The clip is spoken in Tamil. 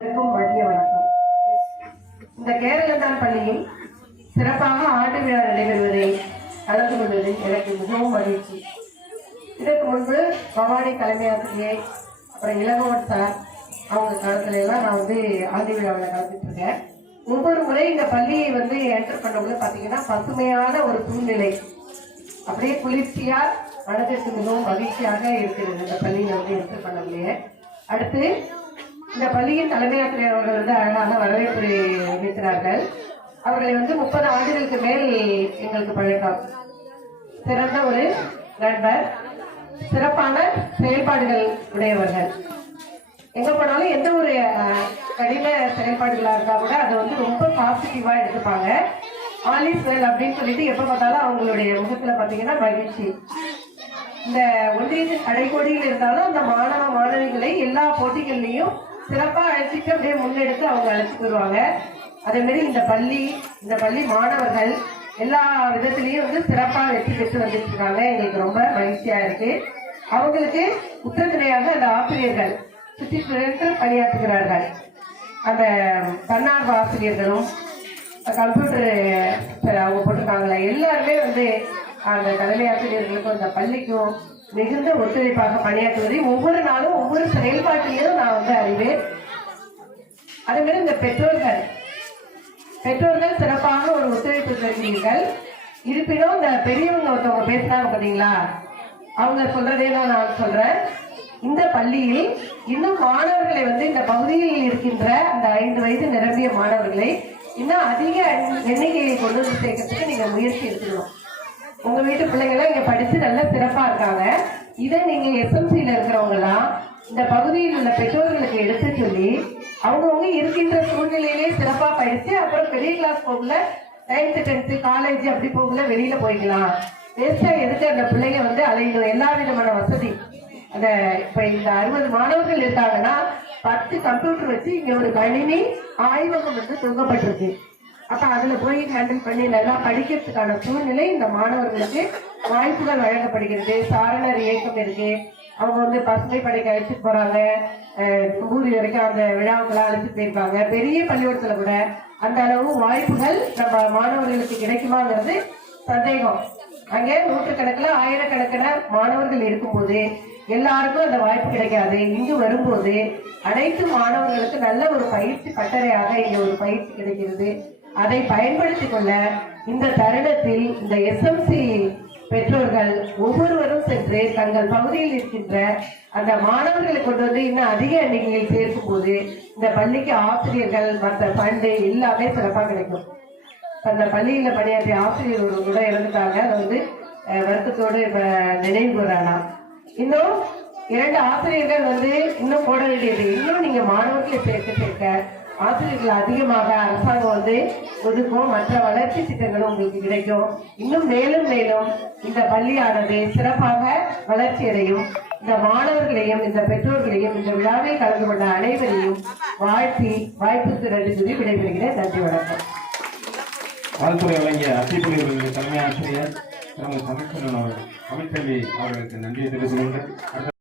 மதிய வணக்கம். இந்த கேரளதான் பள்ளியில் சிறப்பாக ஆண்டு விழா நடைபெறுவதை கலந்து கொள்வது எனக்கு மிகவும் மகிழ்ச்சி. இதற்கு முன்பு பவானி தலைமை ஆசிரியை, அப்புறம் இளங்கோவன் சார் அவங்க காலத்துல எல்லாம் நான் ஆண்டு விழாவில் கலந்துட்டு இருக்கேன். ஒவ்வொரு முறை இந்த பள்ளியை என்டர் பண்ணவங்க பாத்தீங்கன்னா பசுமையான ஒரு சூழ்நிலை, அப்படியே குளிர்ச்சியா மனதிற்கு மிகவும் மகிழ்ச்சியாக இருக்கிறது. இந்த பள்ளியில என்டர் பண்ணலையே. அடுத்து இந்த பள்ளியின் தலைமை ஆசிரியர் அவர்கள் அழகாக வரவேற்பு வைக்கிறார்கள். அவர்களை 30 ஆண்டுகளுக்கு மேல் எங்களுக்கு பழக்கம். சிறந்த ஒரு நண்பர், சிறப்பான செயல்பாடுகள் உடையவர்கள். எங்க போனாலும் எந்த ஒரு கடின செயல்பாடுகளா இருந்தா கூட அதை ரொம்ப பாசிட்டிவா எடுத்துப்பாங்க. ஆல் இஸ் வெல் அப்படின்னு சொல்லிட்டு எப்ப பார்த்தாலும் அவங்களுடைய முகத்துல பாத்தீங்கன்னா மகிழ்ச்சி. இந்த ஒன்றிய கடைக்கோடியில் இருந்தாலும் அந்த மாணவ மாணவிகளை எல்லா போட்டிகள்லையும் சிறப்பா அழைச்சிட்டு அப்படியே முன்னெடுத்து அவங்க அழைச்சிட்டு வருவாங்க. அதே மாதிரி இந்த பள்ளி மாணவர்கள் எல்லா விதத்திலையும் சிறப்பா வெற்றி பெற்று வந்துட்டு இருக்காங்க. எங்களுக்கு ரொம்ப மகிழ்ச்சியா இருக்கு. அவங்களுக்கு குற்றத்துணையாக அந்த ஆசிரியர்கள் சுற்றி பணியாற்றுகிறார்கள். அந்த தன்னார்வ ஆசிரியர்களும் கம்ப்யூட்டர் அவங்க போட்டிருக்காங்களே எல்லாருமே அந்த தலைமை ஆசிரியர்களுக்கும் அந்த பள்ளிக்கும் மிகுந்த ஒத்துழைப்பாக பணியாற்றுவதை ஒவ்வொரு நாளும் ஒவ்வொரு செயல்பாட்டிலையும் நான் அறிவேன். அதே மாதிரி இந்த பெற்றோர்கள் சிறப்பாக ஒரு ஒத்துழைப்பு தருகிறீர்கள். இருப்பினும் இந்த பெரியவங்க ஒருத்தவங்க பேசினாங்க பாத்தீங்களா, அவங்க சொல்றதே தான் நான் சொல்றேன். இந்த பள்ளியில் இன்னும் மாணவர்களை இந்த பகுதியில் இருக்கின்ற அந்த 5 வயது நிரம்பிய மாணவர்களை இன்னும் அதிக எண்ணிக்கையை கொண்டு சேர்க்கறதுக்கு நீங்க முயற்சி எடுத்துக்கணும். உங்க வீட்டு பிள்ளைங்க எல்லாம் இங்க படிச்சு நல்லா சிறப்பா இருக்காங்க. இதை நீங்க எஸ்எம்சியில இருக்கிறவங்க எல்லாம் இந்த பகுதியில் உள்ள பெற்றோர்களுக்கு எடுத்து சொல்லி அவங்கவுங்க இருக்கின்ற சூழ்நிலையிலே சிறப்பா படிச்சு அப்புறம் பெரிய கிளாஸ் போகல, 9th 10th காலேஜ் அப்படி போகல, வெளியில போய்க்கலாம். வேஸ்டா எதுக்கு அந்த பிள்ளைங்க அலையணும். எல்லா விதமான வசதி அந்த இப்ப இந்த 60 மாணவர்கள் இருக்காங்கன்னா 10 கம்ப்யூட்டர் வச்சு இங்க ஒரு கணினி ஆய்வகம் தொங்கப்பட்டிருக்கு. அப்ப அதுல போய் ஹேண்டில் பண்ணி நல்லா படிக்கிறதுக்கான சூழ்நிலை இந்த மாணவர்களுக்கு வாய்ப்புகள் வழங்கப்படுகிறது. சாரணர் இயக்கம் இருக்கு. அவங்க பசுமை படைக்கு அழைச்சிட்டு போறாங்க. ஊர் வரைக்கும் அந்த விழாவுக்கெல்லாம் அழைச்சிட்டு போயிருக்காங்க. பெரிய பள்ளிக்கூடத்துல கூட அந்த அளவு வாய்ப்புகள் நம்ம மாணவர்களுக்கு கிடைக்குமாங்கிறது சந்தேகம். அங்கே நூற்றுக்கணக்கில் ஆயிரக்கணக்கான மாணவர்கள் இருக்கும்போது எல்லாருக்கும் அந்த வாய்ப்பு கிடைக்காது. இங்கு வரும்போது அனைத்து மாணவர்களுக்கு நல்ல ஒரு பயிற்சி பட்டறையாக இங்க ஒரு பயிற்சி கிடைக்கிறது. அதை பயன்படுத்திக் கொள்ள இந்த தருணத்தில் இந்த எஸ்எம்சி பெற்றோர்கள் ஒவ்வொருவரும் சென்று தங்கள் பகுதியில் இருக்கின்ற அந்த மாணவர்களை கொண்டு இன்னும் அதிக எண்ணிக்கையில் சேர்க்கும் போது இந்த பள்ளிக்கு ஆசிரியர்கள் மற்ற ஃபண்டு எல்லாமே சிறப்பாக கிடைக்கும். அந்த பள்ளியில பணியாற்றிய ஆசிரியர் ஒரு கூட இறந்துட்டாங்க. அது வருத்தத்தோடு இப்ப நினைவு கூறலாம். இன்னும் 2 ஆசிரியர்கள் இன்னும் போட வேண்டியது. இன்னும் நீங்க மாணவர்களை சேர்க்க ஆசிரியர்கள் அதிகமாக அரசாங்கம் ஒதுக்கும். மற்ற வளர்ச்சி திட்டங்களும் உங்களுக்கு கிடைக்கும். இன்னும் மேலும் மேலும் இந்த பள்ளியானது சிறப்பாக வளர்ச்சி அடையும். இந்த மாணவர்களையும் இந்த பெற்றோர்களையும் இந்த விழாவை கலந்து கொண்ட அனைவரையும் வாழ்த்தி வாய்ப்புக்கு நன்றி சொல்லி விடைபெறுகிறேன். நன்றி, வணக்கம். வாழ்த்துறை வழங்கிய அத்திப்பள்ளி தலைமை ஆசிரியர் தமிழ்ச்செல்வி அவர்களுக்கு நன்றியை தெரிவித்துக் கொண்டு